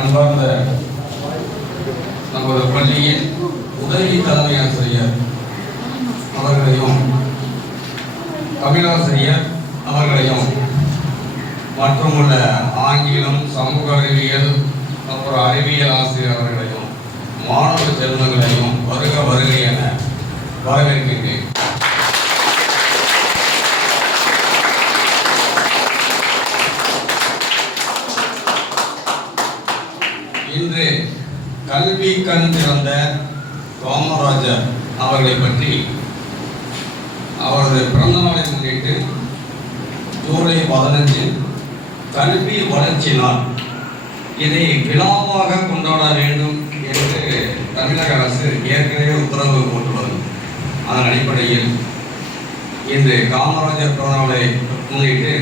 அன்பார்ந்த நமது பள்ளியின் உதவி தலைமை ஆசிரியர் அவர்களையும், தமிழாசிரியர் அவர்களையும், மற்றும் உள்ள ஆங்கிலம், சமூக அறிவியல், அப்புறம் அறிவியல் ஆசிரியர் அவர்களையும், மாணவ செல்வங்களையும் வருக வருகை என வரவேற்கின்றேன். இன்று கல்வி கண் திறந்த காமராஜர் அவர்களை பற்றி அவரது பிறந்த நாளை முன்னிட்டு ஜூலை 15 கல்வி வளர்ச்சி நாள், இதை விழாவாக கொண்டாட வேண்டும் என்று தமிழக அரசு ஏற்கனவே உத்தரவு போட்டுள்ளது. அதன் அடிப்படையில் இன்று காமராஜர் பிறந்த நாளை முன்னிட்டு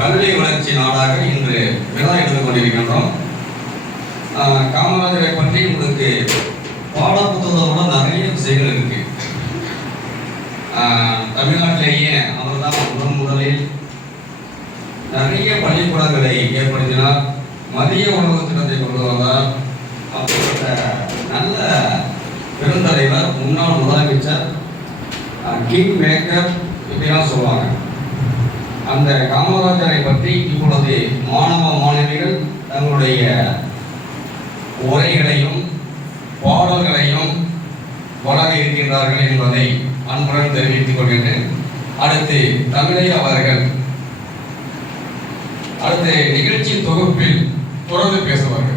கல்வி வளர்ச்சி நாளாக இன்று விழா எடுத்துக் கொண்டிருக்கின்றோம். காமராஜரை பற்றி உங்களுக்கு பாடப்புத்தகத்தோட நிறைய விஷயங்கள் இருக்கு. தமிழ்நாட்டிலேயே அவர் தான் முதலில் நிறைய பள்ளிக்கூடங்களை ஏற்படுத்தினார். மதிய உணவு திட்டத்தை கொண்டு வந்தார். அப்படிப்பட்ட நல்ல பெருந்தலைவர், முன்னாள் முதலமைச்சர், கிங் மேக்கர் இப்படிலாம் சொல்லுவாங்க. அந்த காமராஜரை பற்றி இப்பொழுது மாணவ மாணவிகள் தங்களுடைய உரைகளையும் பாடல்களையும் வழங்க இருக்கின்றார்கள் என்பதை அன்புடன் தெரிவித்துக் கொள்கின்றேன். அடுத்து தமிழை அவர்கள் அடுத்த நிகழ்ச்சி தொகுப்பில் தொடர்ந்து பேசுவார்கள்.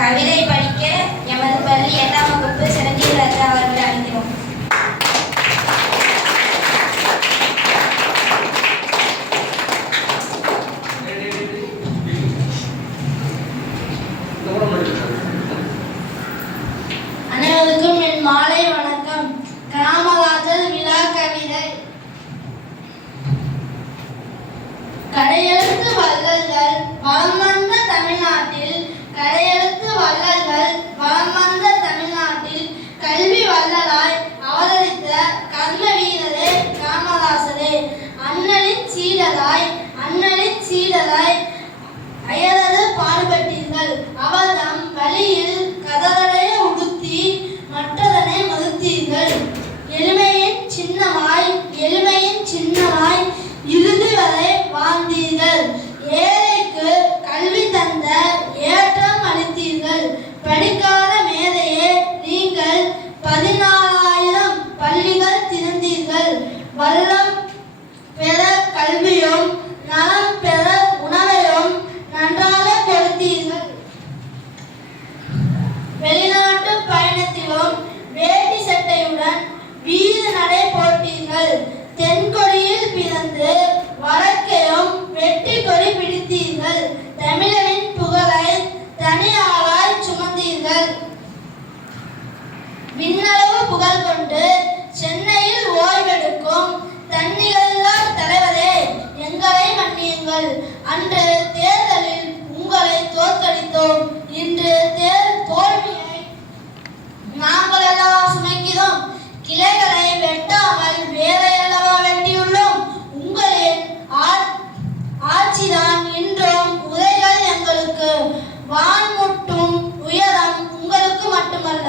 கவிதை படிக்க எமது பள்ளி 8ஆம் வகுப்பு செந்தில் ராஜா அவர்களை அழைக்கிறோம். அனைவருக்கும் என் மாலை வணக்கம். காமராஜர் விழா கவிதை. கடையெழுத்து வள்ளல்கள் வளம் வந்த தமிழ்நாட்டில், கடையெழுத்து வள்ளல்கள் வளம் வந்த தமிழ்நாட்டில் கல்வி வள்ளலாய் அவதரித்த கர்ம வீரரே காமராசரே. அண்ணலின் சீடராய் அயரது பாடுபட்டீர்கள். அவர்தம் வழியில் கதறடைய உடுத்தி மற்றதனை மறுத்தீர்கள். எளிமையின் சின்னமாய் இறுதி வரை வாழ்ந்தீர்கள். ஏழைக்கு கல்வி தந்த ஏற்றம் அளித்தீர்கள். படிக்காத மேதையே நீங்கள் 14,000 பள்ளிகள் திறந்தீர்கள். வல்லம் பெற கல்வியும் நலம் பெற உணவையும் நன்றாக கொடுத்தீர்கள். வெளிநாட்டு பயணத்திலும் வேட்டி சட்டையுடன் வீர நடை போட்டீர்கள். தென்கொடியில் பிறந்து வடக்கையும் வெற்றி கொடி பிடித்தீர்கள். தமிழரின் புகழை தனியாளாய் சுமந்தீர்கள். விண்ணளவு புகழ் கொண்டு சென்னையில் ஓய்வெடுக்கும் தன்னிகரில்லா தலைவரே, எங்களை மன்னியுங்கள். அன்று தேர்தலில் உங்களை தோற்கடித்தோம். இன்று தோல்வியை நாங்கள் எல்லாம் சுமைக்கிறோம். கிளைகளை வெட்டாமல் வேலையல்லவா வெட்டியுள்ளோம். உங்களின் ஆட்சிதான் இன்றும் உரைகள் எங்களுக்கு. வான்முட்டும் உயரம் உங்களுக்கு மட்டுமல்ல,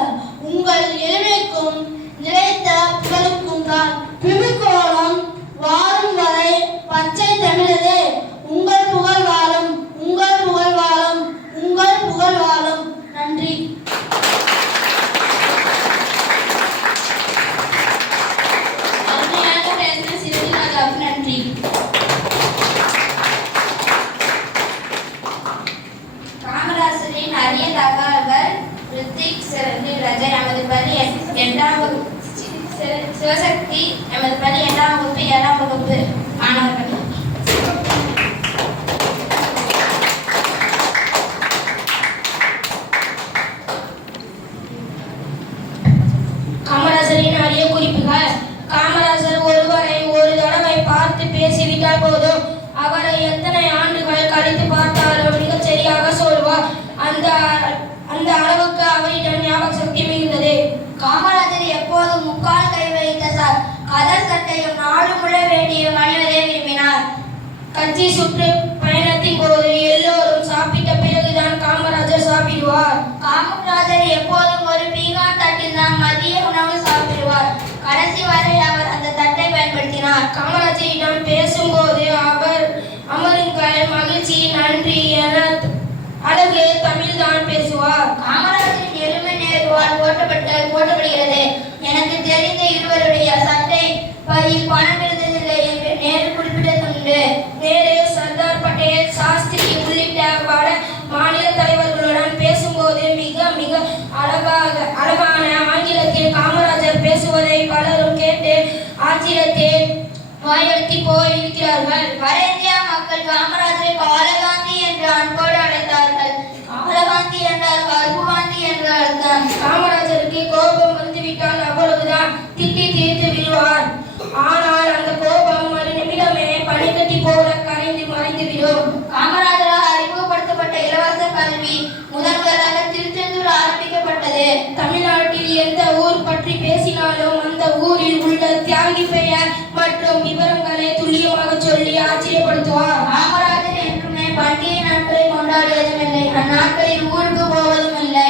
உங்கள் எளிமைக்கும் நிலைத்த புகழுக்கும் தான். புவிக்கோளம் வாழும் வரை பச்சை தமிழரே, உங்கள் புகழ் வாழும், உங்கள் புகழ் வாழும், உங்கள் புகழ் வாழும். நன்றி. நன்றி. காமராசரின் அரிய தகவல்கள். ரித்திக் செந்தில் ராஜா நமது பள்ளி 8ஆம் வகுப்பு, சிவசக்தி நமது பள்ளி 8ஆம் வகுப்பு 7ஆம் வகுப்பு மாணவர்கள். குறிப்புகள். காமராஜர் ஒருவரை ஒரு தடவை பார்த்து பேசிவிட்டால் போதும், அவரை எத்தனை ஆண்டுகள் கழித்து பார்த்தாலும் மிகச் சரியாக சொல்வார். அந்த அளவுக்கு அவரிடம் ஞாபக சக்தி மிகுந்தது. காமராஜர் எப்போதும் முக்கால் கை வைத்த கதர் சட்டையும் நாடு முழ வேண்டியும் அணிவதை விரும்பினார். கட்சி சுற்று பயணத்தின் போது எல்லோரும் சாப்பிட்ட பிறகுதான் காமராஜர் சாப்பிடுவார். காமராஜர் எப்போதும் ஒரு பீகான் தட்டில் தான் மதிய உணவு சாப்பிடுவார். கடைசி வரை அவர் அந்த தட்டை பயன்படுத்தினார். காமராஜரிடம் பேசும்போது அவர் அமருங்கள், மகிழ்ச்சி, நன்றி என அழகு தமிழ்தான் பேசுவார். காமராஜரின் எருமை நேருவால் போட்டப்படுகிறது. எனக்கு தெரிந்த இருவருடைய சட்டை பையில் பணம் இருந்ததில்லை என்று நேரு குறிப்பிட்டதுண்டு. நேரு சர்தார் பட்டேல், சாஸ்திரி உள்ளிட்ட வட மாநில தலைவர்களுடன் பேசும்போது மிக மிக அழகான ஆங்கிலத்தில் காமராஜர் பேசுவதை பலரும் கேட்டு ஆச்சரியத்தில் வாயெடுத்து போய் இருக்கிறார்கள். வட இந்தியா மக்கள் காமராஜரை காலகாந்தி என்று அன்போடு அழைத்தார்கள். காலகாந்தி என்றால் கருப்பு காந்தி என்று அர்த்தம். காமராஜருக்கு கோபம் வந்துவிட்டால் அவ்வளவுதான், திட்டி தீர்த்து விடுவார். ஆனால் அந்த கோபம் ஒரு நிமிடமே பனிக்கட்டி போல கரைந்து மறைந்துவிடும். காமராஜரால் அறிமுகப்படுத்தப்பட்ட இலவச கல்வி முதலாக திருச்செந்தூர் ஆரம்பிக்கப்பட்டது. தமிழ்நாட்டில் எந்த ஊர் பற்றி பேசினாலும் அந்த ஊரில் உள்ள தியாகி பெயர் மற்றும் விவரங்களை துல்லியமாக சொல்லி ஆச்சரியப்படுத்துவார். காமராஜர் என்றுமே பண்டிகை நாட்களை கொண்டாடுவதும் இல்லை, அந்நாட்களில் ஊருக்கு போவதும் இல்லை.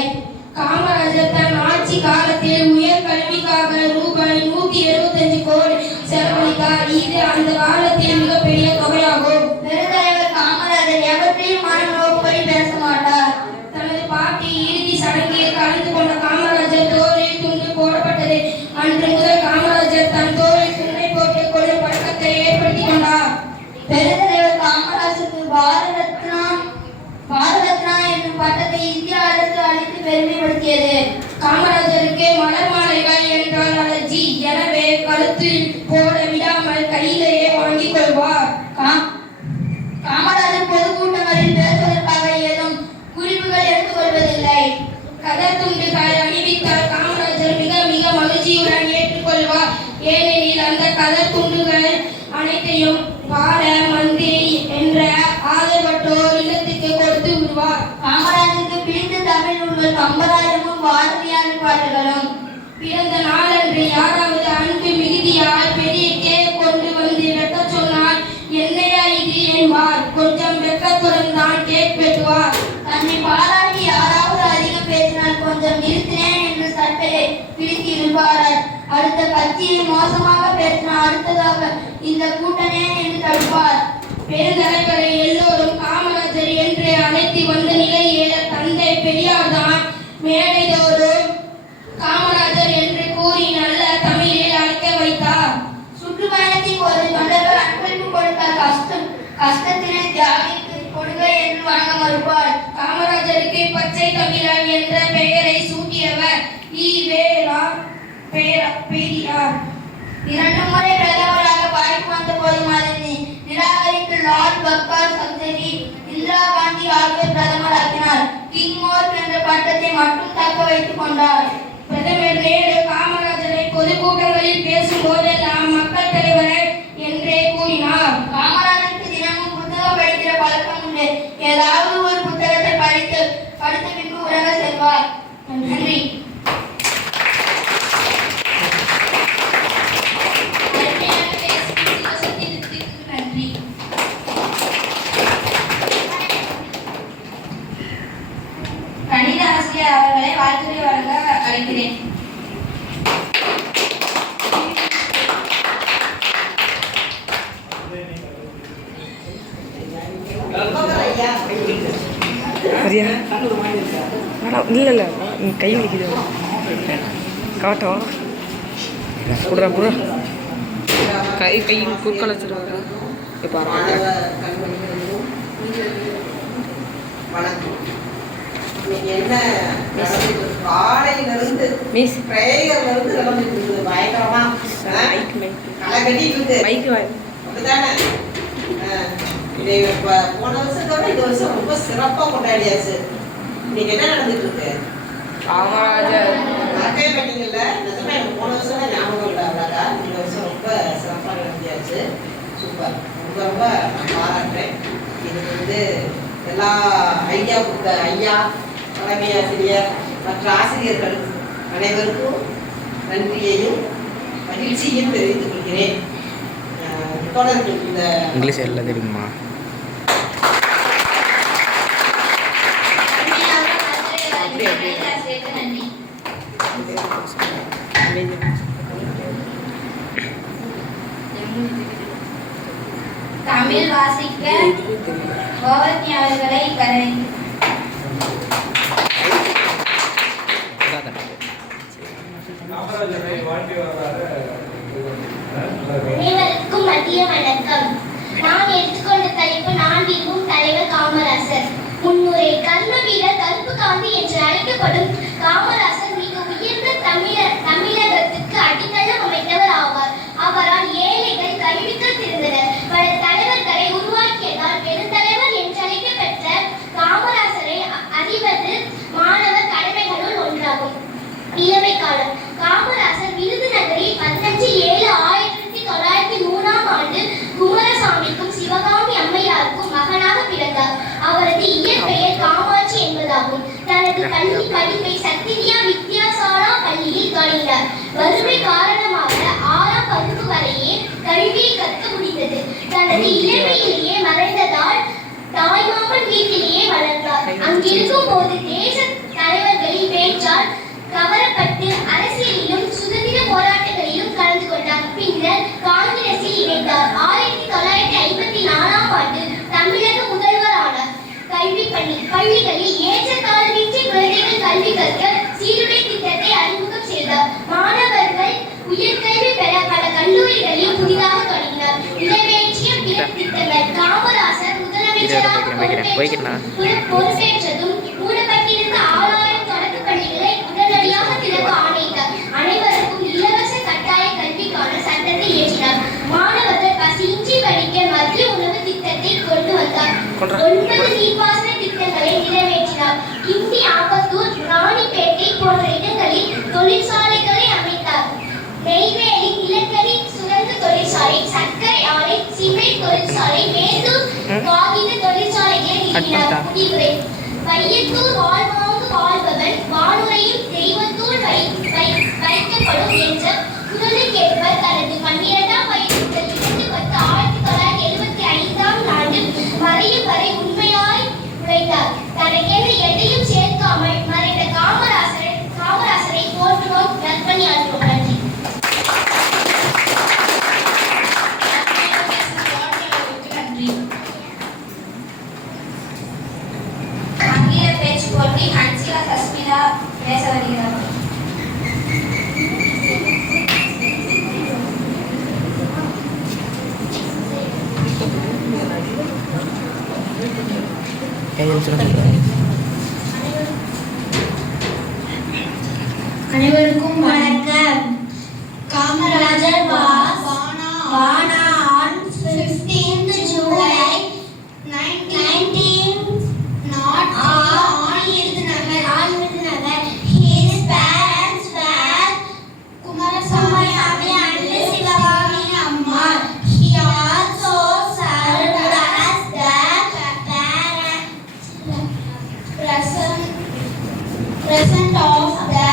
காமராஜர் தன் ஆட்சி காலத்தில் உயர் கல்விக்காக ரூபாய் 175 கோடி செலவழித்தார். இது அந்த காலத்தில் மிகப்பெரிய தொகையாகும். பெருந்தலைவர் காமராஜர் எவற்றையும் மனநோக்கும்படி பேச மாட்டார். தனது பாட்டி இறுதி சடங்கில் கலந்து கொண்ட காமராஜர் தோளில் துண்டு போடப்பட்டது. அன்று முதல் காமராஜர் தன் தோளில் துண்டை போட்டுக் கொள்ளும் பழக்கத்தை ஏற்படுத்திக் கொண்டார். பெருந்தலைவர் காமராஜருக்கு பாரத ரத்னா என்னும் பட்டத்தை இந்திய அரசு அளித்து பெருமைப்படுத்தியது. காமராஜருக்கு மலர் மாலைகள் என்றால் அலர்ஜி. எனவே கழுத்தில் போட விடாமல் கையிலேயே வாங்கிக் கொள்வார். காமராஜர் பொதுக்கூட்டங்களில் பேசுவதற்காக ஏதும் குறிப்புகள் எடுத்துக் கொள்வதில்லை. கதர் துண்டுகள் அணிவித்தால் காமராஜர் மிக மிக மகிழ்ச்சியுடன் ஏற்றுக்கொள்வார். ஏனெனில் அந்த கதர் துண்டுகள் அனைத்தையும் பாட மந்திரி என்ற ஆதரவற்றோர் இல்லத்துக்கு கொடுத்து விடுவார். காமராஜருக்கு பிடித்த தமிழ் நூல்கள் கம்பராயமும் பாரதியாரின் பாட்டுகளும். பிறந்த நாளன்று யாராவது அன்பு மிகுதியால் பெரிய கேக் கொண்டு வந்து வெட்ட சொன்னால் என்னையா இது என்பார். கொஞ்சம் வெட்டத்துடன் தான் கேக் வெட்டுவார். தன்னை பாராட்டி யாராவது அதிகம் பேசினால் கொஞ்சம் நிறுத்தினேன் என்று சட்டையை பிடித்து இருப்பார். அடுத்த கட்சியை மோசமாக பேசினால் அடுத்ததாக இந்த கூட்டணே என்று தடுப்பார். பெருந்தலைவரை எல்லோரும் காமராஜர் என்று அழைத்து வந்த நிலையில் தந்தை பெரியார் தான் மேடைதோறும் காமராஜர் என்று கூறி நல்ல தமிழில் அழைக்க வைத்தார். சுற்றுப்பயணத்தின் போது தொண்டர்கள் அன்பளிப்பு கொடுத்தால் கஷ்டத்திலே தியாகிக்கு கொடுக்கை என்று வழங்க மறுப்பார். காமராஜருக்கு பச்சை தமிழன் என்ற பெயரை சூட்டியவர் பெரியார். 2 முறை பிரதமராக வாய்ப்பு வந்த போதும் அதனை நிராகரித்து லார்ட் பர்கர் சக்சரி இந்திரா காந்தி ஆகியோர் பிரதமராக்கினார். கிங்மோர் என்ற பட்டத்தை மட்டும் தக்க வைத்துக் கொண்டார். பிரதமர் நேரு காமராஜரை பொதுக்கூட்டங்களில் பேசும் போதெல்லாம் மக்கள் தலைவர் என்றே கூறினார். காமராஜருக்கு தினமும் புத்தகம் படிக்கிற பழக்கம் உண்டு. ஏதாவது ஒரு புத்தகத்தை படித்து பின்பு உறங்க செல்வார். நன்றி. கணித ஆசிரியர் அவர்களை வாழ்த்துரை வழங்க அழைக்கிறேன். இல்லை கை வலிக்குது காட்டும் புடுறா புடுறா கை குறுக்கலைச்சிருவாங்க. இப்போ என்ன காலையிலிருந்து பிரேயர்லேருந்து நடந்துட்டு இருக்குது பயங்கரமா களை கட்டிட்டு இருக்கு. அப்படிதானே? போன வருஷத்தோட இந்த வருஷம் ரொம்ப சிறப்பா கொண்டாடியாச்சு. இன்னைக்கு என்ன நடந்துட்டு இருக்கு? காமராஜர் மறக்கவே மாட்டீங்கல்ல? நிஜமா எனக்கு போன வருஷம் தான் ஞாபகம் இல்லை. சூப்பர், ரொம்ப ரொம்ப நான் பாராட்டுறேன். இது வந்து எல்லா ஐயா கொடுத்த ஐயா, தலைமை ஆசிரியர் மற்ற ஆசிரியர்கள் அனைவருக்கும் நன்றியையும் மகிழ்ச்சியையும் தெரிவித்துக் கொள்கிறேன். தொடர்ந்து இந்த இங்கிலீஷ் எல்லாம் தெரியுமா? தமிழ் வாசிக்க கோவர்த்தி அவர்களை வரவேற்கிறேன். அனைவருக்கும் மதிய வணக்கம். நான் எடுத்துக்கொண்ட தலைப்பு நான் விரும்பும் தலைவர் காமராசர். முன்னுரை. கர்ம வீரர் கருப்பு காந்தி என்று அழைக்கப்படும் காமராசர் மிக உயர்ந்த தமிழகத்துக்கு அடித்தளம் அமைத்தவர் ஆவார். அவரால் ஏழைகள் கல்விக்கு திறந்தனர். பல தலைவர்களை உருவாக்கியதால் பெருந்தலைவர் என்றழைக்கப்பெற்ற காமராசரை அறிவது மாணவர் கடமைகளுள் ஒன்றாகும். இளமை காலம். காமராசர் விருதுநகரில் 15/7/1903 குமாரசாமிக்கும் சிவகாமி அம்மையாருக்கும் மகனாக பிறந்தார். அவரது இயற்பெயர் காமாட்சி என்பதாகும். தனது பள்ளி படிப்பை சத்திரியா வித்யாசாலா பள்ளியில் தொடங்கினார். வறுமை காரணமாக 6ஆம் வகுப்பு வரையே கல்வியை கற்க முடிந்தது. தனது இளமையிலேயே மறைந்ததால் தாய்மாமன் வீட்டிலேயே வளர்ந்தார். அங்கிருக்கும் போது தேச தலைவர்களின் பேச்சால் கவரப்பட்டு அரசியலிலும் சுதந்திர போராட்டங்களிலும் கலந்து கொண்டார். பின்னர் காங்கிரஸில் இணைந்தார். 1954ஆம் ஆண்டு தமிழக முதல்வரானார். பள்ளிகளில் ஏற்றத்தாழ்வின்றி குழந்தைகள் கல்வி கற்க சீருடை திட்டத்தை அறிமுகம் செய்தார். மாணவர்கள் உயர்கல்வி பெற பல கல்லூரிகளில் புதிதாக தொடங்கினார். நிறைவேற்றிய பிற திட்டங்கள். காமராசர் முதலமைச்சராக பொறுப்பேற்றதும் மூடப்பட்டிருந்த 6000 தொடக்க பள்ளிகளை உடனடியாக திறக்க ஆணையிட்டார். அனைவருக்கும் இலவச கட்டாய கல்விக்கான சட்டத்தை இயற்றினார். மாணவர்கள் பசியின்றி படிக்க மதிய உணவு திட்டத்தை கொண்டு வந்தார். 9 நீர்ப்பாசன திட்டங்களை நிறைவேற்றினார். கிண்டி, ஆம்பத்தூர், ராணிப்பேட்டை போன்ற இடங்களில் தொழிற்சாலைகளை அமைத்தார். நெய்வேலி நிலக்கரி சுரங்க தொழிற்சாலை, சர்க்கரை ஆலை, சிமெண்ட் தொழிற்சாலை, மேட்டூர் காகித தொழிற்சாலைகளை நிறுவினார். முடிவுரை. வையத்தூர் வாழ்பவன் வானுரையும் தெய்வத்தூர் வைக்கப்படும் என்ற குரலுக்கேற்ப தனது 12ஆம் வயது முதல் 1975ஆம் ஆண்டு மறையும் வரை உண்மையாய் உழைத்தார். தனக்கென எதையும் சேர்க்காமல் மறைந்த காமராசரை போற்றுவோம், நற்பணியாற்றுவோம். நன்றி. ஆங்கில பேச்சு போட்டி ஹன்சிகா சஸ்மிதா பேச வருகிறார். அனைவருக்கும் வணக்கம். Kamarajar was born on 15th July 1903 on Virudhunagar. His parents were Kumarasamy and Sivagami Ammal. He also served as the president of the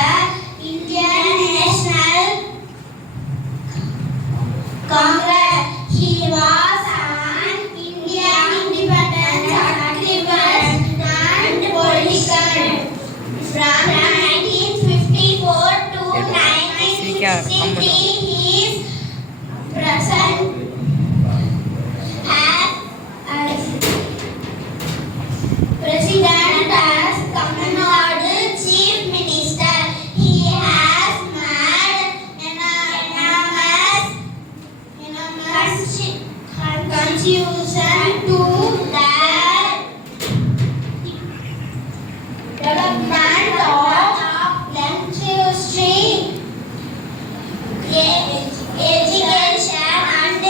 Indian National Congress. He was an Indian independence activist and politician. From 1954 to 1963, he is present as President as Tamil Nadu Chief Minister. He has made enormous contribution to the development of dentistry, education and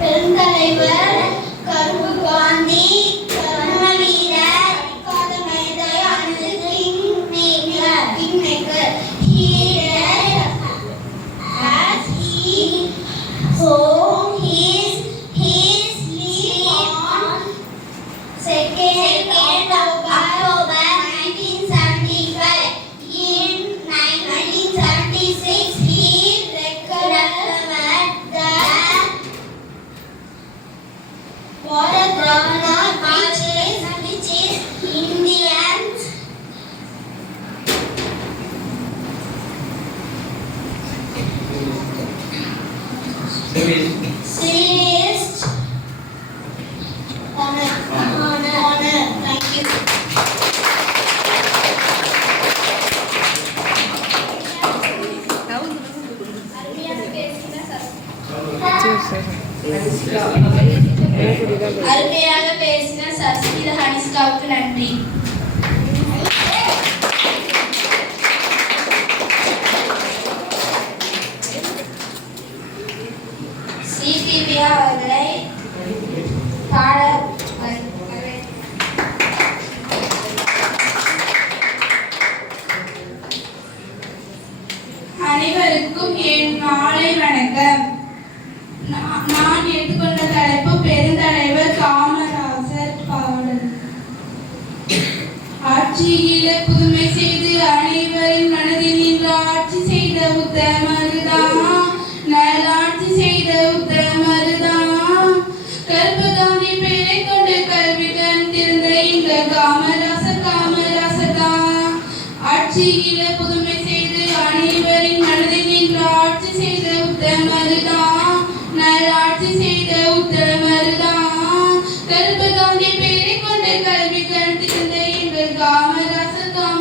பெருந்தலைவர் கருப்பு Gandhi கர்மவீரர் kingmaker. He died as he home his sleep on 2nd October 1975. In 1976, he recovered the Bharat Ratna, which is Indians. Serious honor. Thank you. அருமையாக பேசின சஸ்மிதா ஹனிஸ்காவுக்கு நன்றி. சிடிபியா அவர்களை பாட அனைவருக்கும் என் மாலை வணக்கம். நான் எடுத்துக்கொண்ட தலைப்பு பெருந்தலைவர் காமராசர் பாடல். ஆட்சியில புதுமை செய்து அனைவரின் மனதில் நின்று ஆட்சி செய்த உத்தமருதான், நல்லாட்சி செய்த உத்தமருதான். கருப்புகாந்தி பேரை கொண்டு கல்வி கண்டிருந்த இந்த காமராசர் தான். ஆட்சியில புதுமை செய்து அனைவரின் மனதில் நின்று ஆட்சி செய்த உத்தமருதான், நல்லாட்சி செய்த உத்தமருதான். கருப்புகாந்தி பேரை கொண்டு கல்வி கண்டிருந்த இந்த காமராசர் தான்.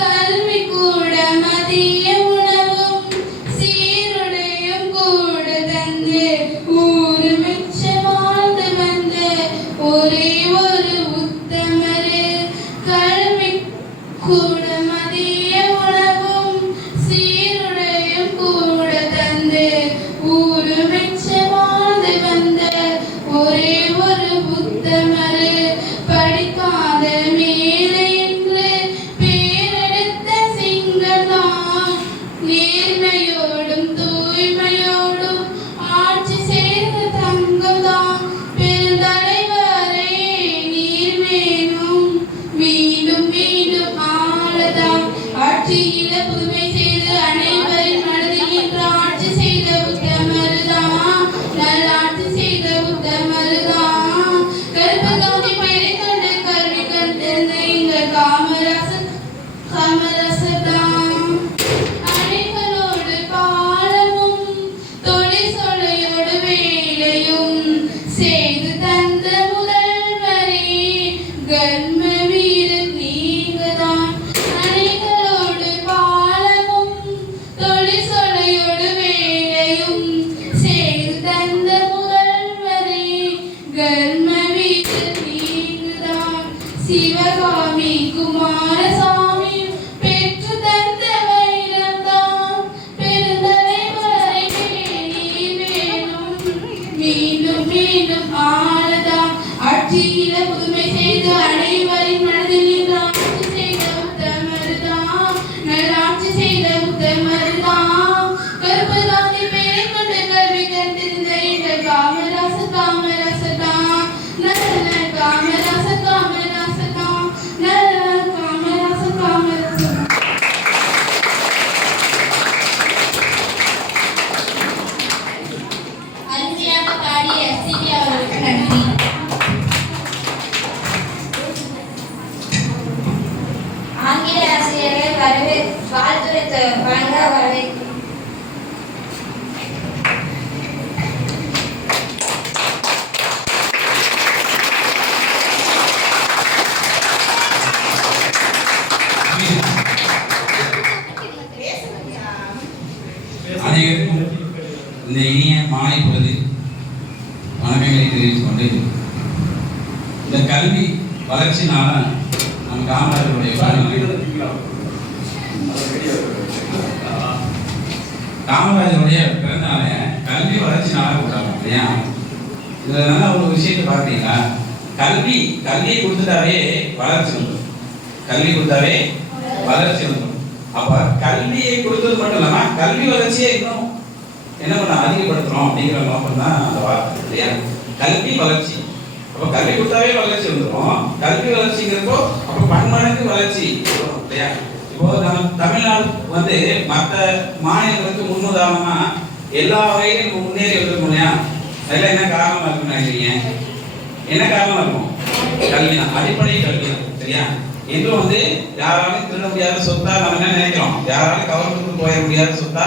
கல்வி கூட மதிய உணவும் சீருடையும் கூட தந்து ஊரு மிச்ச வாழ்ந்து வந்த ஒரே ஒரு உத்தமரு. கல்வி கூட மதிய உணவும் சீருடையும் கூட தந்து ஊரு மிச்ச வாழ்ந்து வந்த ஒரே ஒரு உத்தமரு. படிக்காத மேலே என்று பேரெடுத்த சிங்கம்தான், நேர்மையோடும் தூய்மையோடும் ஆட்சி செய்த தங்கம்தான். பெருந்தலைவரே நீர் வேணும், மீண்டும் மீண்டும் ஆளதான். ஆட்சியில புதுமை செய்து அனைவரின் மனதில் நின்று ஆட்சி செய்த உத்தமருதான், நல்லாட்சி செய்த உத்தமருதான். கருப்புகாந்தி பெயரை கொண்டு கல்வி கண்டிருந்த இந்த காமராசர் தான். அனைவரோடு பாலமும் தொழிற்சொலையோடு வேலையும் செய்து தந்த முதல்வரே கர்ம வீரர் நீங்கதான். அனைவரோடு பாலமும் தொழிற்சொலையோடு வேலையும் செய்து தந்த முதல்வரே கர்ம வீரர் நீங்கதான். சிவகாமி குமாரசாமி பெற்று தந்த வைரம்தான். பெருந்தலைவரை நீர் வேணும், மீண்டும் மீண்டும் ஆளதான். ஆட்சியில புதுமை செய்து அனைவரின் மனதில் நின்று ஆட்சி செய்த உத்தமருதான், நல்லாட்சி செய்த உத்தமருதான். கருப்புகாந்தி பேரை கொண்டு கல்வி கண்டிருந்த இந்த காமராசர் தான். நல்ல காமராசர் தான். நல்ல காமராசர் தான். அருமையாக பாடிய எஸ்டிபி அவர்களுக்கு நன்றி. ஆங்கில ஆசிரியர்கள் வாழ்த்துரை வழங்க வரவேற்கிறேன். அனைவருக்கும் இந்த இனிய மாலை பொழுது வணக்கங்களை தெரிவித்துக் கொண்டு, இந்த கல்வி வளர்ச்சினால நம் காமராஜருடைய பிறந்தநாளை இதுல நல்லா ஒரு விஷயத்தை பார்த்தீங்கன்னா, கல்வியை கொடுத்துட்டாவே வளர்ச்சி வந்துடும். கல்வி கொடுத்தாவே வளர்ச்சி வந்துடும். அப்ப கல்வியை கொடுத்தது மட்டும் இல்லாம கல்வி வளர்ச்சியை இன்னும் என்ன பண்ண அதிகப்படுத்துறோம் அப்படிங்கிற நோக்கம் தான் அந்த வார்த்தை இல்லையா? கல்வி வளர்ச்சி. அப்ப கல்வி கொடுத்தாவே வளர்ச்சி வந்துடும். கல்வி வளர்ச்சிங்கிறப்போ அப்ப பன்மடங்கு வளர்ச்சி வரும் இல்லையா? இப்போ நம்ம தமிழ்நாடு வந்து மற்ற மாநிலங்களுக்கு முன்னுதாரணமா எல்லா வகையிலும் முன்னேறி வந்திருக்கோம் இல்லையா? அதெல்லாம் என்ன காரணமா இருக்குன்னு நினைக்கிறீங்க? என்ன காரணமா இருக்கும்? கல்வி தான், அடிப்படை கல்வி தான். சரியா? இன்னும் வந்து யாராலும் திருட முடியாத சொத்தா நம்ம என்ன நினைக்கிறோம்? யாராலும் கவர்மெண்ட்டுக்கு போயிட முடியாத சொத்தா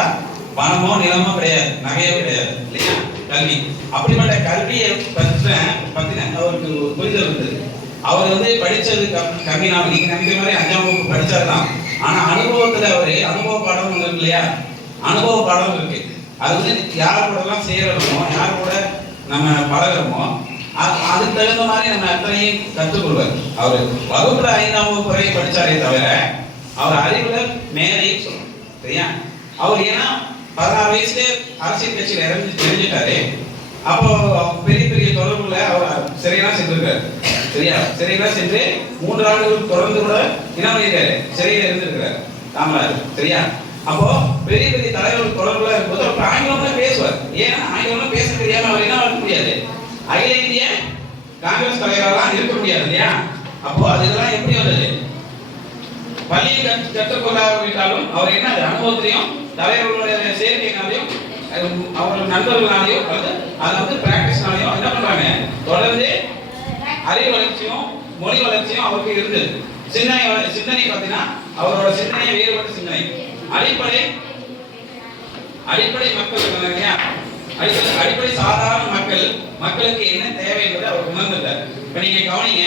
பணமோ நிலமோ கிடையாது, நகையோ கிடையாது இல்லையா? கல்வி. அப்படிப்பட்ட கல்வியை பத்தின அவருக்கு ஒரு புரிதல் இருந்தது. அவர் வந்து படிச்சது கம்மி தான். நீங்க நினைக்கிற மாதிரி 5ஆம் வகுப்பு படிச்சாருதான். ஆனா அனுபவத்துல அவரு அனுபவ பாடம் இருக்கு இல்லையா? அனுபவ பாடம் இருக்கு. அது வந்து யார் கூட எல்லாம் சேரணுமோ, யார் கூட நம்ம பழகிறோமோ அதுக்கு தகுந்த மாதிரி நம்ம அத்தனையும் கற்றுக்கொள்வார். அவர் வகுப்புல 5ஆம் வகுப்பு வரை படிச்சாரே தவிர அவர் அறிவுல மேலையும் சொல்லணும். சரியா? அவர் ஏன்னா 16 வயசுல அரசியல் கட்சியில தெரிஞ்சுட்டாரு. அப்போ பெரிய பெரிய தொடர்புல அவர் சிறையெல்லாம் சென்றிருக்காரு. சரியா? சிறையெல்லாம் சென்று 3 ஆண்டுகள் தொடர்ந்து கூட என்ன பண்ணியிருக்காரு? சிறையில இருந்திருக்கிறார் காமராஜர். சரியா? அப்போ பெரிய பெரிய தலைவர்கள் தொடர்புல இருக்கும்போது அவர் ஆங்கிலம்ல பேசுவார். ஏன்னா ஆங்கிலம்ல பேச தெரியாம அவர் என்ன பண்ண முடியாது? அகில இந்திய காங்கிரஸ் தலைவரெல்லாம் இருக்க முடியாது இல்லையா? அப்போ அதெல்லாம் எப்படி வந்தது? பள்ளியை கற்றுக்கொள்ளாவிட்டாலும் அவர் என்ன அனுபவத்திலையும் தலைவர்களுடைய சேர்க்கையினாலையும் அவர்கள் நண்பர்களாலையும் அதை வந்து பிராக்டிஸ்னாலையும் என்ன பண்றாங்க? தொடர்ந்து அறிவு வளர்ச்சியும் மொழி வளர்ச்சியும் அவருக்கு இருந்தது. சிந்தனை பார்த்தீங்கன்னா அவரோட சிந்தனை வேறுபட்ட சிந்தனை. அடிப்படை மக்கள் இருக்காங்க இல்லையா? அடிப்படை சாதாரண மக்களுக்கு என்ன தேவை என்பதை அவர் உணர்ந்துட்டார். இப்ப நீங்க கவனிங்க.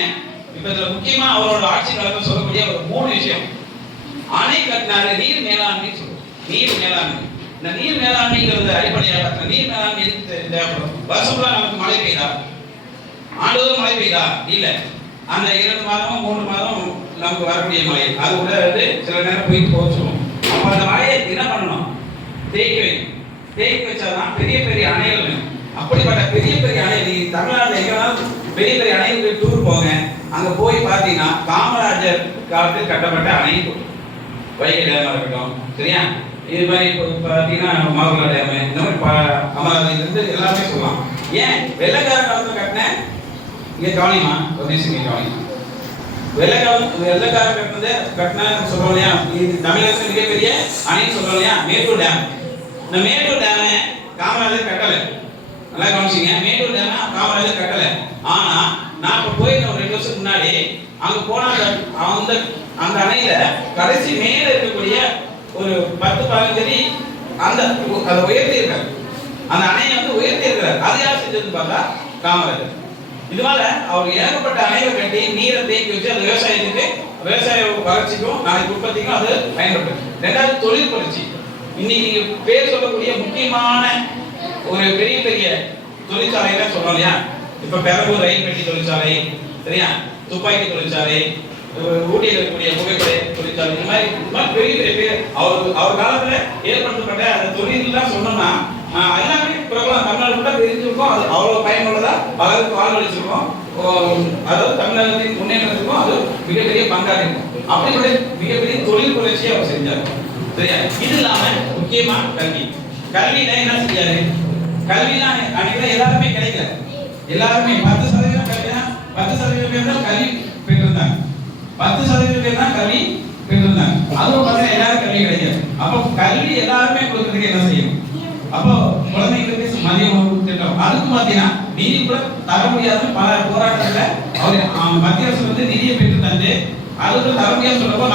இப்ப இதுல முக்கியமா அவரோட ஆட்சி காலத்தில் சொல்லக்கூடிய ஒரு 3 விஷயம். அணை கட்டினாரு, நீர் மேலாண்மை சொல்லுவோம். நீர் மேலாண்மை. இந்த நீர் மேலாண்மைங்கிறது அடிப்படையாக நீர் மேலாண்மை தேவைப்படும். வருஷம்லாம் நமக்கு மழை பெய்தா? ஆண்டுதோறும் மழை பெய்தா? இல்ல. அந்த 2 மாதமும் 3 மாதம் நமக்கு வரக்கூடிய மழை அது கூட வந்து சில நேரம் போயிட்டு போச்சுவோம். அப்ப அந்த மழையை என்ன பண்ணணும்? தேக்கி வச்சாதான் பெரிய பெரிய அணைகள் வேணும். அப்படிப்பட்ட பெரிய பெரிய அணை நீ தமிழ்நாட்டில் எங்கேனாலும் பெரிய பெரிய அணைகளுக்கு டூர் போங்க. அங்க போய் பார்த்தீங்கன்னா காமராஜர் காலத்தில் கட்டப்பட்ட அணை வைகை டேமா இருக்கட்டும். சரியா? இது மாதிரி இப்போ பார்த்தீங்கன்னா மகள டேமு, இந்த மாதிரி அமராவதியிலிருந்து எல்லாமே சொல்லலாம். ஏன் வெள்ளக்கார காலத்தில் கட்டின இங்கே கவனிமா ஒரு நிமிஷம் இங்கே கவனிமா. வெள்ளக்கார கட்டின சொல்றோம் இல்லையா? தமிழகத்தில் மிகப்பெரிய அணைன்னு சொல்றோம் இல்லையா? மேட்டூர் டேம். இந்த மேட்டூர் டேமை காமராஜர் கட்டல. நல்லா கவனிச்சிங்க. மேட்டூர் டேமை காமராஜர் கட்டல. ஆனா நான் இப்போ போயிருந்தேன் ஒரு 2 வருஷத்துக்கு முன்னாடி. அங்க போனா அந்த அணையில கடைசி மேல இருக்கக்கூடிய ஒரு 10-15 அடி அதை உயர்த்தி இருக்காரு. அந்த அணையை வந்து உயர்த்தி இருக்கிறார். அது யார் செஞ்சதுன்னு பார்த்தா காமராஜர். இதனால அவர் ஏகப்பட்ட அணையை கட்டி நீரை தேக்கி வச்சு அந்த விவசாய வளர்ச்சிக்கும் நாளைக்கு உற்பத்திக்கும் அது பயன்படுது. 2வது தொழில் புரட்சி. இன்னைக்கு பேர் சொல்லக்கூடிய முக்கியமான ஒரு பெரிய பெரிய தொழிற்சாலையில சொல்றோம் இல்லையா? இப்ப பெரம்பூர் ரயில் பெட்டி தொழிற்சாலை, சரியா? துப்பாக்கி தொழிற்சாலை, ஊட்டியில் இருக்கக்கூடிய புகைப்பட தொழிற்சாலை, இந்த மாதிரி பெரிய பெரிய அவர் காலத்துல ஏற்படுத்தப்பட்ட அந்த தொழிலாம் சொன்னோம்னா எல்லாமே பிரபலம் தமிழ்நாடு கூட தெரிஞ்சிருக்கும். அது அவ்வளவு பயனுள்ளதா பலருக்கு வாழ்வழிச்சிருக்கும். அதாவது தமிழகத்தின் முன்னேற்றத்துக்கும் அது மிகப்பெரிய பங்காக இருக்கும். அப்படிப்பட்ட மிகப்பெரிய தொழில் புரட்சியை அவர் செஞ்சார். சரியா? இது இல்லாம முக்கியமா கல்வியில என்ன செஞ்சாரு? கல்வினா அன்னைக்கு எல்லாருமே கிடைக்கல. எல்லாருமே 10% கல்வினா 10% பேர் தான் கல்வி பெற்றிருந்தாங்க. 10% பேர் தான் கல்வி பெற்றிருந்தாங்க. அதுவும் பார்த்தா எல்லாரும் கல்வி கிடைக்காது. அப்போ கல்வி எல்லாருமே கொடுக்கறதுக்கு என்ன செய்யணும்? அப்போ குழந்தைங்களுக்கு மதிய உணவு திட்டம் அதுக்கு பார்த்தீங்கன்னா நிதி கூட தர முடியாத பல போராட்டத்துல அவர் மத்திய அரசு வந்து நிதியை பெற்று தந்து அதுக்கு தர முடியாது சொல்றப்போ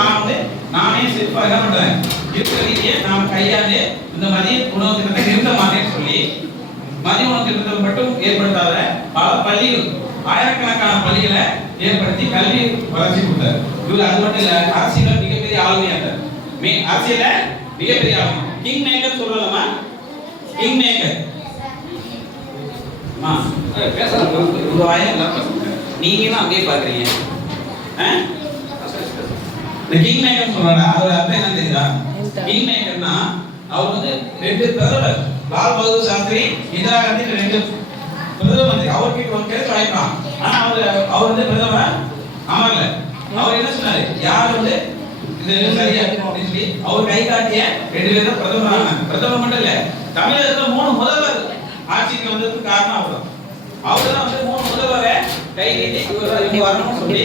நானே சிறப்பாக என்ன பண்றேன்? இருக்கிற நிதியை நான் கையாண்டு இந்த மதிய உணவு திட்டத்தை நிறுத்த மாட்டேன்னு சொல்லி மதிய உணவு திட்டத்தை மட்டும் ஏற்படுத்தாத பல பள்ளிகள், ஆயிரக்கணக்கான பள்ளிகளை ஏற்படுத்தி கல்வி வளர்ச்சி கொடுத்தார். இவர் அது மட்டும் இல்ல, அரசியல மிகப்பெரிய ஆளுமையாட்டார். அரசியல மிகப்பெரிய ஆளுமை. கிங் மேக்கர் சொல்லலாமா? கிங் மேக்கர் நீங்க அப்படியே பாக்குறீங்க. இந்த கிங் மேக்கர் சொல்றாரு. அதோட அர்த்தம் என்ன தெரியுதா? கிங் மேக்கர்னா அவர் வந்து 2 பிரதமர், லால் பகதூர் சாஸ்திரி, இந்திரா காந்தி 2 பிரதம மந்திரி அவருக்கு ஒரு கேள்வி வாய்ப்பான். ஆனா அவர் வந்து பிரதமர் அமரல. அவர் என்ன சொன்னாரு, யார் வந்து இது சரியா இருக்கும் அப்படின்னு சொல்லி அவர் கை காட்டிய 2 பேர் தான் பிரதமர் ஆனாங்க. பிரதமர் மட்டும் இல்ல, தமிழகத்துல 3 முதல்வர் ஆட்சிக்கு வந்ததுக்கு காரணம் அவர்தான். அவர் தான் வந்து 3 முதல்வரை கை நீட்டி இவங்க வரணும்னு சொல்லி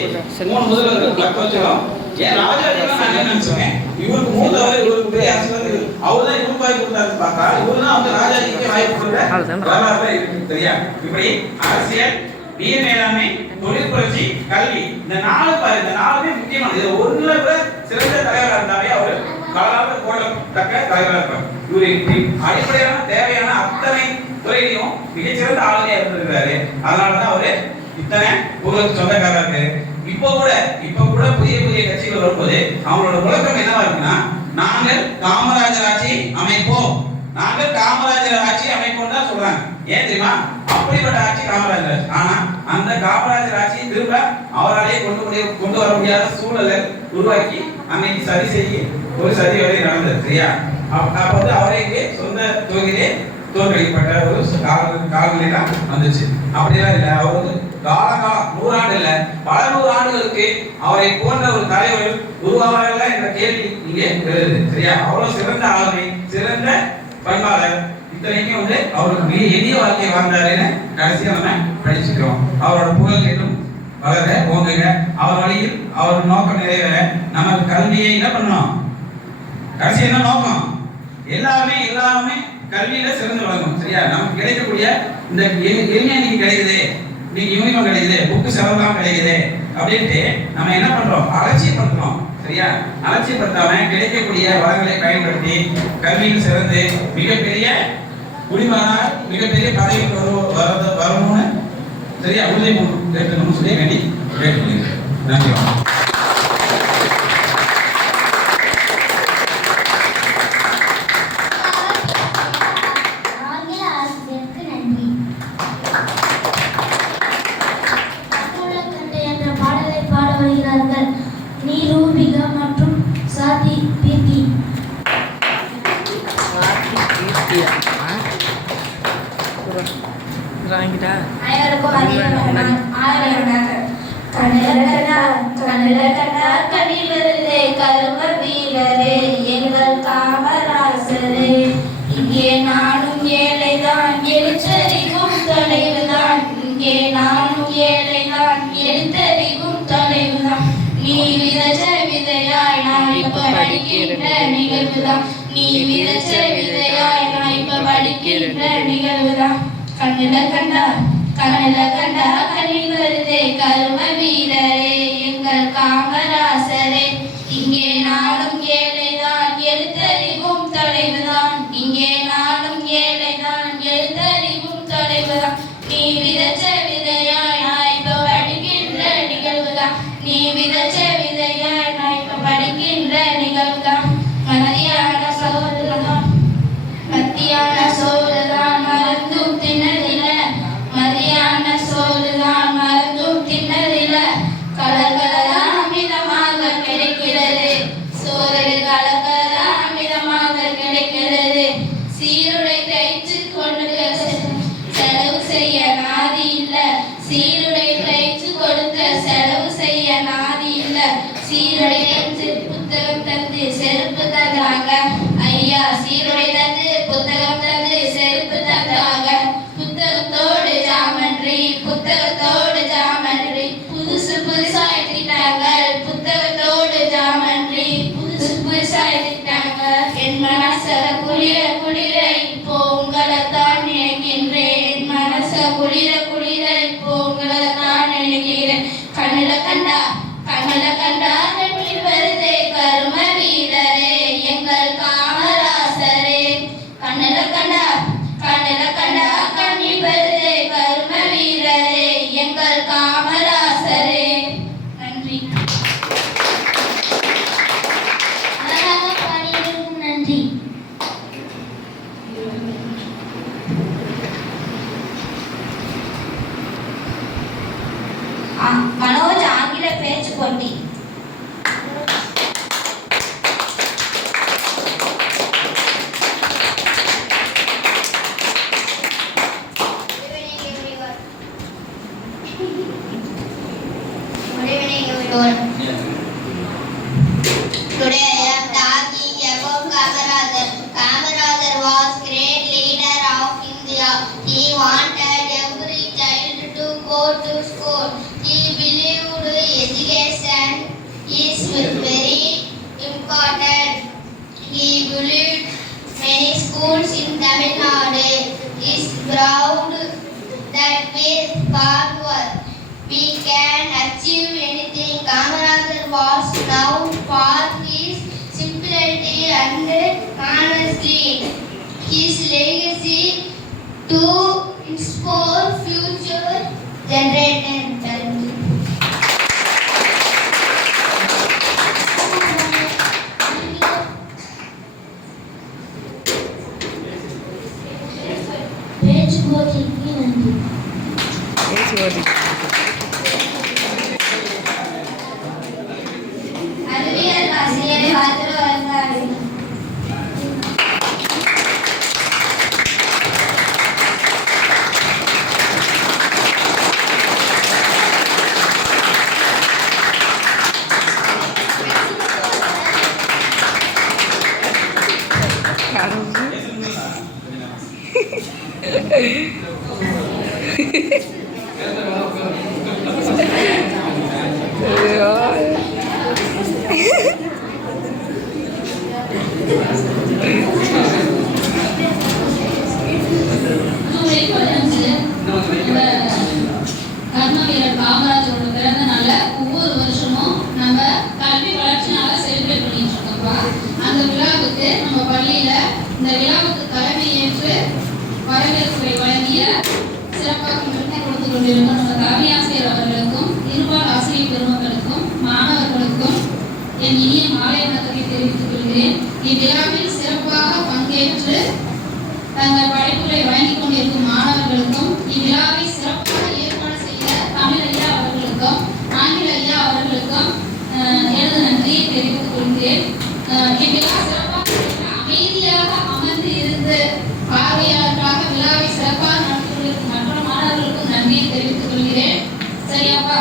3 முதல்வர்கள் பக்க வச்சிடும். ஏன் ராஜாஜிலாம் நான் என்ன நினைச்சேன், இவருக்கு மூத்தவர் இவருக்கு பெரிய அரசியல் அவர் தான் இவருக்கு வாய்ப்பு கொடுத்தாரு பார்த்தா இவர் தான் வந்து ராஜாஜிக்கு வாய்ப்பு கொடுத்த வரலாறு இருக்கு. சரியா? இப்படி அரசியல், நீர் மேலாண்மை, தொழில் புரட்சி, கல்வி, இந்த 4 இந்த 4மே முக்கியமானது. இது ஒண்ணுல கூட சிறந்த தலைவராக இருந்தாலே அவர் காலால போடத்தக்க தலைவராக இருப்பார். இவருக்கு அடிப்படையான தேவையான அத்தனை துறையிலையும் மிகச்சிறந்த ஆளுமையா இருந்திருக்கிறாரு. அதனாலதான் அவரு இத்தனை ஊருக்கு சொந்தக்காரா இருக்கு. இப்ப கூட புதிய கட்சிகள் வரும்போது அவங்களோட முழக்கம் என்னவா இருக்குன்னா, நாங்கள் காமராஜர் ஆட்சி அமைப்போம், நாங்கள் காமராஜர் ஆட்சி அமைப்போம் தான் சொல்றாங்க. ஏன் தெரியுமா? அப்படிப்பட்ட ஆட்சி காமராஜர். ஆனா அந்த காமராஜர் ஆட்சியை திரும்ப அவராலே கொண்டு வர முடியாத சூழலை உருவாக்கி அன்னைக்கு சரி செய்ய ஒரு சதி வேலை நடந்தது. சரியா? அப்ப வந்து அவரே சொந்த தொகுதியிலே தோற்கடிக்கப்பட்ட ஒரு காலநிலை தான் வந்துச்சு. அப்படிலாம் இல்லை, அவர் வந்து காலகாலம் 100 ஆண்டு இல்ல, பல 100 ஆண்டுகளுக்கு அவரை போன்ற ஒரு தலைவர் உருவாகல என்ற கேள்வி இங்கே எழுது. சரியா? அவ்வளவு சிறந்த ஆளுமை, சிறந்த பண்பாளர். இத்தனைக்கும் வந்து அவருக்கு மிக எளிய வாழ்க்கையை வாழ்ந்தாருன்னு கடைசியா நம்ம படிச்சுக்கிறோம். அவரோட புகழ் இன்னும் வளர ஓங்குங்க. அவர் வழியில் அவர் நோக்கம் நிறைவேற நமக்கு கல்வியை என்ன பண்ணணும்? கடைசி என்ன நோக்கம்? எல்லாமே கல்வியில சிறந்து வழங்கும். சரியா? நமக்கு கிடைக்கக்கூடிய இந்த எளிமையா இன்னைக்கு கிடைக்குது, இன்னைக்கு யூனிஃபார்ம் கிடைக்குது, புக்கு செலவுலாம் கிடைக்குது அப்படின்ட்டு நம்ம என்ன பண்றோம்? அலட்சியப்படுத்துறோம். சரியா? அலட்சியப்படுத்தாம கிடைக்கக்கூடிய வளங்களை பயன்படுத்தி கல்வியில் சிறந்து மிகப்பெரிய குடிமகனா மிகப்பெரிய பதவிக்கு வரணும்னு சரியா உறுதி ஏற்கனவே சொல்லி வேண்டி கேட்டுக்கொள்கிறேன். நன்றி. அனைவருக்கும் கண்ணில் வருதே கரும வீரரே எங்கள் காமராசரே, இங்கே நானும் ஏழைதான் எழுத்தறிவும் தலைவுதான், இங்கே நானும் ஏழைதான் எழுத்தறிவும் தலைவுதான், நீ விதைச்ச விதையாய் நான் இப்ப படிக்கின்ற நிகழ்வுதான், நீ விதைச்ச விதையாய் நான் இப்ப படிக்கின்ற நிகழ்வுதான். கண்ணில கண்டா கண்ணில் வருதே கரும வீரரே எங்கள் காமராசரே, இங்கே நானும் ஏழைதான் எழுத்தறிவும் தலைவுதான், இங்கே நானும் ஏழைதான் எழுத்தறிவும் தலைவுதான், நீ விதைச்ச விதையாய் நான் இப்ப படிக்கின்ற நிகழ்வுதான், நீ விதைச்ச விதையாய் நான் இப்ப படிக்கின்ற நிகழ்வுதான். மத்தியான சோறுதான் மறந்தும் தின்னதில்ல, மதியான சோறுதான் மறந்தும் தின்னதில்ல, கலகலதான் அமிதமாக கிடைக்கிறது, சோறு கலகலதான் அமிதமாக கிடைக்கிறது, சீருடை தைச்சு கொண்டு செலவு செய்ய நாதி இல்ல, சீருடை தைச்சு கொடுக்க செலவு செய்ய நாதி இல்ல, சீருடை தைச்சு புத்தகம் தந்து செருப்பு தந்தாங்க ஐயா, சீருடை தந்து புத்தகம் தந்து செருப்பு தந்தாங்க, புத்தகத்தோடு ஜாமன்றி புத்தகத்தோடு ஜாமன்றி புதுசா எடுத்துட்டாங்க, புத்தகத்தோடு ஜாமன்றி புதுசா எடுத்துட்டாங்க, என் மனச குளிர குளிர இப்போ உங்களை தான் நினைக்கின்றேன், என் மனச குளிர குளிர இப்போ உங்களை தான் நினைக்கிறேன். கண்ணுல கண்டா கண்ணில் வருதே கரும வீரரே எங்கள் காமராசரே, கண்ணுல கண்டா கண்ணில் வருதே கரும வீரரே எங்கள் காமராசரே. நன்றி. அழகாக பாடியிருக்கும் நன்றி. மனோஜ் ஆங்கில பேச்சு போட்டி. Good evening, everyone. Today I am talking about Kamaraj. Kamaraj was great leader of India. He wanted every child to go to school. He believed education is very important. He built many schools in Tamil Nadu. He is proud that with hard work we can achieve anything. Kamaraj was known for his simplicity and honesty. His legacy to inspire future generations. அறிவியல் ஆசிரியர் வாழ்த்து வழங்காடு. கர்ம வீரர் காமராஜரோட பிறந்த நாளை ஒவ்வொரு வருஷமும் நம்ம கல்வி வளர்ச்சி நாளை செலிப்ரேட் பண்ணிட்டு இருக்கோம்ப்பா. அந்த விழாவுக்கு நம்ம பள்ளியில இந்த விழாவுக்கு தலைமையேற்று வரவேற்புரை வழங்கிய சிறப்பாக கொடுத்து கொண்டிருக்கும் நம்ம தலைமை ஆசிரியர் அவர்களுக்கும் இருபால் ஆசிரியர் பெருமக்களுக்கும் மாணவர்களுக்கும் என் இனிய மாலை வணக்கத்தை தெரிவித்துக் கொள்கிறேன். இவ்விழாவில் சிறப்பாக பங்கேற்று தங்கள் படைப்புகளை வழங்கிக் கொண்டிருக்கும் மாணவர்களுக்கும் இவ்விழாவை சிறப்பாக ஏற்பாடு செய்த தமிழ் ஐயா அவர்களுக்கும் ஆங்கில ஐயா அவர்களுக்கும் எனது நன்றியை தெரிவித்துக் கொள்கிறேன். இவ்விழா சிறப்பாக அமைதியாக அமர்ந்து இருந்து பார்வையாளர்களாக விழாவை சிறப்பாக நடத்தி கொண்டிருக்கும் மற்ற மாணவர்களுக்கும் நன்றியை தெரிவித்துக் கொள்கிறேன். சரியாப்பா?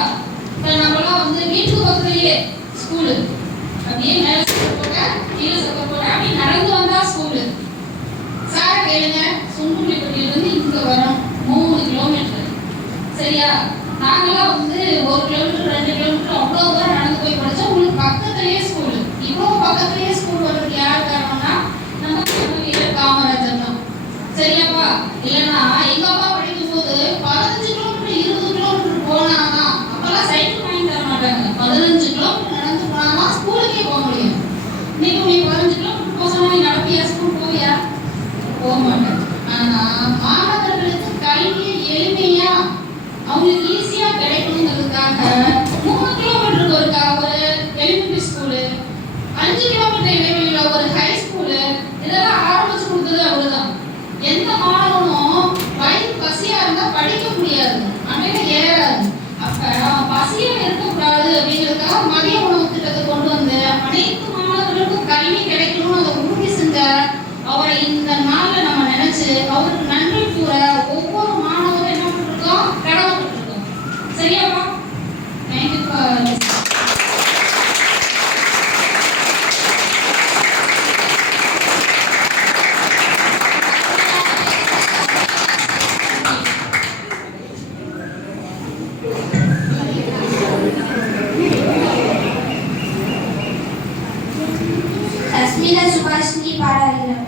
இப்போ நம்மளாம் வந்து வீட்டுக்கு பக்கத்துலேயே ஸ்கூலு அப்படியே மேலே சக்கர் போட்ட கீழே சக்கர் போட்ட அப்படி நடந்து வந்தா ஸ்கூலு. சார கேளுங்க, சுங்குடிப்பட்டியிலிருந்து இங்கே வரோம் 3 கிலோமீட்டர். சரியா? நாங்களாம் வந்து 1 கிலோமீட்டர் 2 கிலோமீட்டர் அவ்வளோ தூரம் நடந்து போய் படித்தோம். உங்களுக்கு பக்கத்துலேயே ஸ்கூலு. இவ்வளோ பக்கத்துலேயே ஸ்கூல் வர்றதுக்கு யார் காரணம்னா நம்ம வீரர் காமராஜர் தான். சரியாப்பா? இல்லைன்னா எங்கள் அப்பா படிக்கும் போது 15 கிலோமீட்டர் 20 கிலோமீட்டர் போனாதான் அப்பெல்லாம் சைக்கிள் வாங்கி தர மாட்டாங்க. 15 கிலோமீட்டர் நடந்து போனாதான் ஸ்கூலுக்கே போக முடியும். இன்னைக்கு நீ 15 கிலோமீட்டர் போக சொன்னா நீ நடப்பியா? ஸ்கூல் போவியா? போக மாட்டேன். ஆனா மாணவர்களுக்கு கல்வியை எளிமையா அவங்களுக்கு ஈஸியா கிடைக்கணுங்கிறதுக்காக 3 கிலோமீட்டருக்கு ஒரு எலிமெண்டரி ஸ்கூலு, 5 கிலோமீட்டர் இடைவெளியில ஒரு ஹை ஸ்கூலு இதெல்லாம் ஆரம்பிச்சு கொடுத்தது அவருதான். எந்த மாணவனும் வயிறு பசியா இருந்தா படிக்க முடியாது, அன்றைய ஏறாது. அப்ப அவன் பசியா இருக்கக்கூடாது அப்படிங்கிறதுக்காக மதிய உணவு திட்டத்தை கொண்டு வந்து அனைத்து மாணவர்களுக்கும் கல்வி கிடைக்கணும்னு அதை உறுதி செஞ்ச அவரை இந்த நாள்ல நம்ம நினைச்சு அவருக்கு நன்றி கூற ஒவ்வொரு மாணவரும் என்ன பண்ணிருக்கோம்? கடமைப்பட்டிருக்கோம். சரியாப்பா? தேங்க்யூ ஃபார் சஸ்மிதா சுபாஷினி பாட வருகிறார்.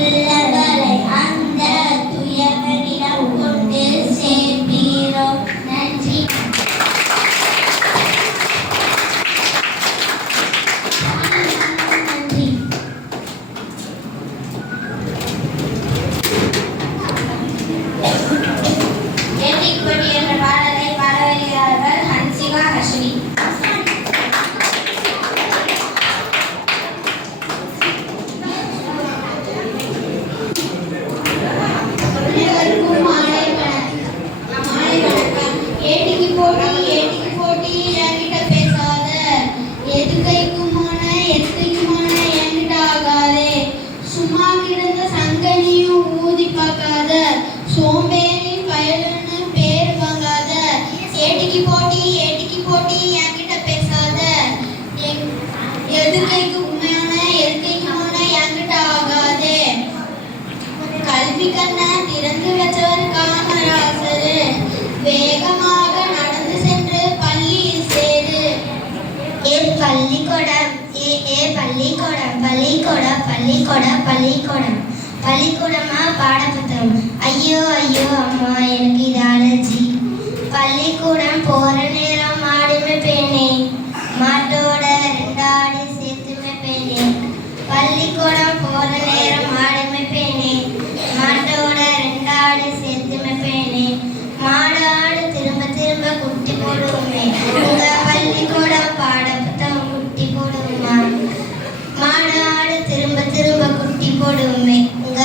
பிள்ளைகளை அந்த துயவனிடம் கொண்டு சேர்ப்பீரோ. நன்றி. நன்றி. ஏட்டிக்குப்பட்டி என்ற பாடலை பாட வருகிறார்கள் ஹன்சிகா ஹர்ஷினி. அனைவருக்கும் மாலை வணக்கம். ஏட்டிக்கு போட்டி என்கிட்ட பேசாத. எதுக்கைக்குமான என்கிட்ட ஆகாதே. சும்மா கிடந்த சங்கனியும் ஊதி பார்க்காத. சோம்பேறி பயலுன்னு பேர் வாங்காத. ஏட்டிக்கு போட்டி என்கிட்ட பேசாத. எதுக்கைக்குமான என்கிட்ட ஆகாதே. கல்வி கண்ணை திறந்து வச்சவர் காமராசரு. வேகமாக நடந்து சென்று பள்ளியில் சேரு. பள்ளிக்கூடமா பாடப்புத்தகம். ஐயோ அம்மா எனக்கு இது அலர்ஜி. பள்ளிக்கூடம் போற நேரம் ஆடுமே பேனே. மாட்டோட 2 ஆடு சேர்த்துமே பேனே. பள்ளிக்கூடம் போற நேரம் ஆடுமே பேனே. மாட்டோட 2 ஆடு சேர்த்துமே பேனே. மாடு ஆடு திரும்ப திரும்ப குட்டி போடுவோமே. உங்க பள்ளிக்கூடம் பாடப்புத்தகம் குட்டி போடுவோமா? மாடு ஆடு திரும்ப திரும்ப குட்டி போடுவோமே. உங்க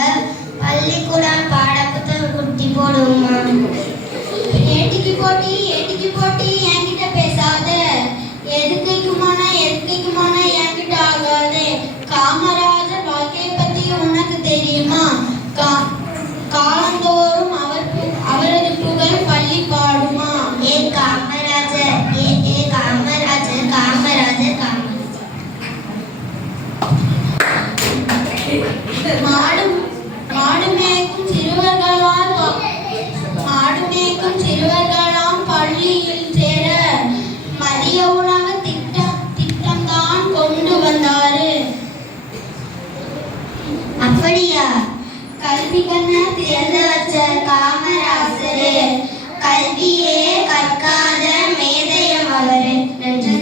பள்ளிக்கூடம் பாடப்புத்தகம் குட்டி போடுவோமா? ஏட்டிக்கு போட்டி என்கிட்ட பேசாத. எதுக்கைக்குமான என்கிட்ட ஆகாதே. காமராஜர் வாழ்க்கையை பத்தி உனக்கு தெரியுமா? காலந்தோறும் அவரது புகழ் பள்ளி பாடுமா? காமராஜர். மாடு மேய்க்கும் சிறுவர்களாம் பள்ளியில் சேர மதிய உணவு திட்டம்தான் கொண்டு வந்தாரு. அப்படியா? கல்வி கண்ணை திறந்து வச்ச காமராசரு. கல்வியே கற்காத மேதையம் அவரு. நன்றி.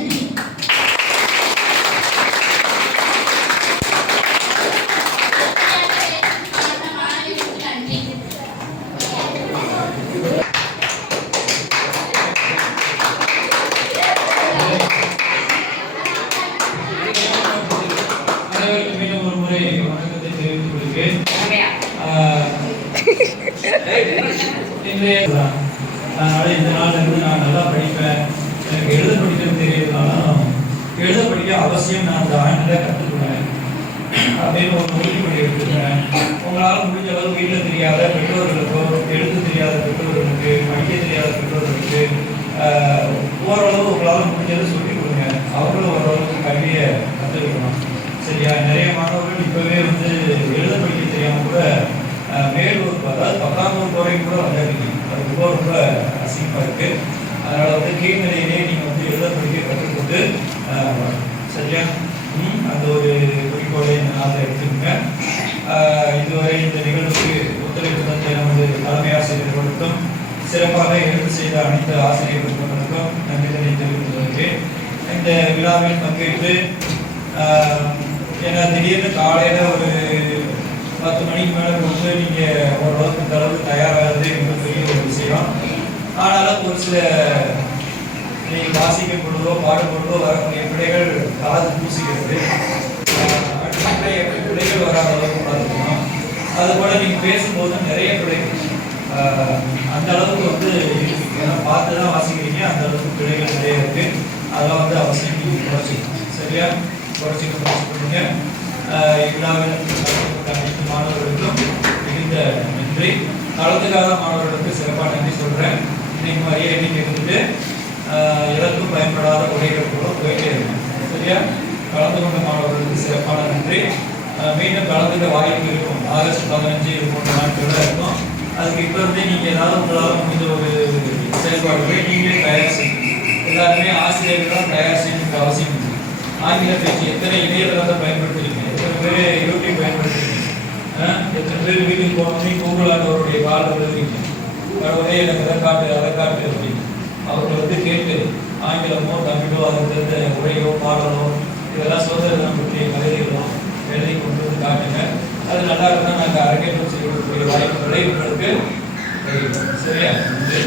அனைவருக்கும் மீண்டும் ஒரு முறை வணக்கத்தை தெரிவித்துக் கொள்கிறேன். அதனால இந்த நாள்ல இருந்து நான் நல்லா படிப்பேன். எனக்கு எழுத படிக்கிறது தெரியறதுனால எழுத படிக்க அவசியம் நான் அந்த ஆண்டில் கற்றுக்குவேன் அப்படின்னு ஒரு உறுதிமொழி எடுத்துக்கிறேன். உங்களால் முடிஞ்ச அளவு வீட்டில் தெரியாத பெற்றோர்களுக்கோ, எழுத தெரியாத பெற்றோர்களுக்கு, படிக்க தெரியாத பெற்றோர்களுக்கு ஓரளவு உங்களால் முடிஞ்சதை சொல்லிக் கொடுங்க. அவங்களும் ஓரளவுக்கு கல்வியை கற்றுக்கணும். சரியா? நிறைய மாணவர்கள் இப்பவே வந்து எழுத படிக்க தெரியாமல் கூட மேல் வகுப்பு, அதாவது 10ஆம் வகுப்பு வரைக்கும் கூட வந்துருக்கீங்க. அது ரொம்ப அசிங்கமாக இருக்கு. அதனால வந்து கீழ்நிலையிலேயே நீங்கள் வந்து எழுத படிக்க கற்றுக்கொண்டு சரியா அந்த ஒரு குறிக்கோளை இந்த நாளில் எடுத்துக்கோங்க. இதுவரை இந்த நிகழ்வுக்கு ஒத்துழைப்பு தந்த நமது தலைமை ஆசிரியர்களுக்கும் சிறப்பாக எழுத்து செய்த அனைத்து ஆசிரியர்களுக்கும் நன்றிகளை தெரிவித்து வருகிறேன். இந்த விழாவில் பங்கேற்று ஏன்னா திடீர்னு காலையில் ஒரு 10 மணிக்கு மேலே கொடுத்து நீங்கள் ஓரளவுக்கு தளவுக்கு தயாராகிறது மிகப்பெரிய ஒரு விஷயம். ஆனாலும் ஒரு சில நீங்கள் வாசிக்கும் பொழுதோ பாடும் பொழுதோ வரக்கூடிய பிள்ளைகள் காது பூசிக்கிறது. அடுத்த எப்படி பிள்ளைகள் வராத அளவுக்கு பார்த்துக்கணும். அதுபோல் நீங்கள் பேசும்போது நிறைய பிள்ளைகள் அந்த அளவுக்கு வந்து ஏன்னா பார்த்து தான் வாசிக்கிறீங்க. அந்த அளவுக்கு பிள்ளைகள் நிறைய இருக்குது. அதெல்லாம் வந்து அவசியம் நீங்கள் குறைச்சிக்கணும். சரியா? குறைச்சிக்க முயற்சி பண்ணுங்க. இவ்விழாவில் அனைத்து மாணவர்களுக்கும் மிகுந்த நன்றி. கலந்துக்காத மாணவர்களுக்கு சிறப்பாக நன்றி சொல்கிறேன். இன்னைக்கு மாதிரியே எண்ணிக்கை இருந்துட்டு எதற்கும் பயன்படாத உரைகள் கூட போயிட்டே இருக்கும். சரியா? கலந்து கொண்ட மாணவர்களுக்கு சிறப்பான நன்றி. மீண்டும் கலந்துக்க வாய்ப்பு இருக்கும். ஆகஸ்ட் 15 இது போன்ற நாட்களில் இருக்கும். அதுக்கு இப்போ இருந்தே நீங்கள் ஏதாவது உங்களால் முடிந்த ஒரு செயல்பாடுகளை நீங்களே தயார் செய்யணும். எல்லாருமே ஆசிரியர்களாக தயார் செய்யணுங்கிற அவசியம் இல்லை. ஆங்கில பேச்சு எத்தனை இணையதளத்தை பயன்படுத்துறீங்க, எத்தனை பேர் யூடியூப் பயன்படுத்துறீங்க, எத்தனை பேர் வீட்டுக்கு போனோடனே கூகுள் ஆண்டவருடைய காலில் எழுதிங்க கடவுளே எனக்கு எதை காட்டு அதை காட்டு அப்படின்னு அவங்க வந்து கேட்டு ஆங்கிலமோ தமிழோ அதுக்கு தெரிந்த உரையோ பாடலோ இதெல்லாம் சுதந்திர பற்றிய கதைகளோ எழுதி கொண்டு வந்து காட்டுங்க. அது நல்லா இருந்தால் நாங்கள் அரங்கேற்றம் செய்யக்கூடிய வாய்ப்புகளை உங்களுக்கு சரியா நன்றி.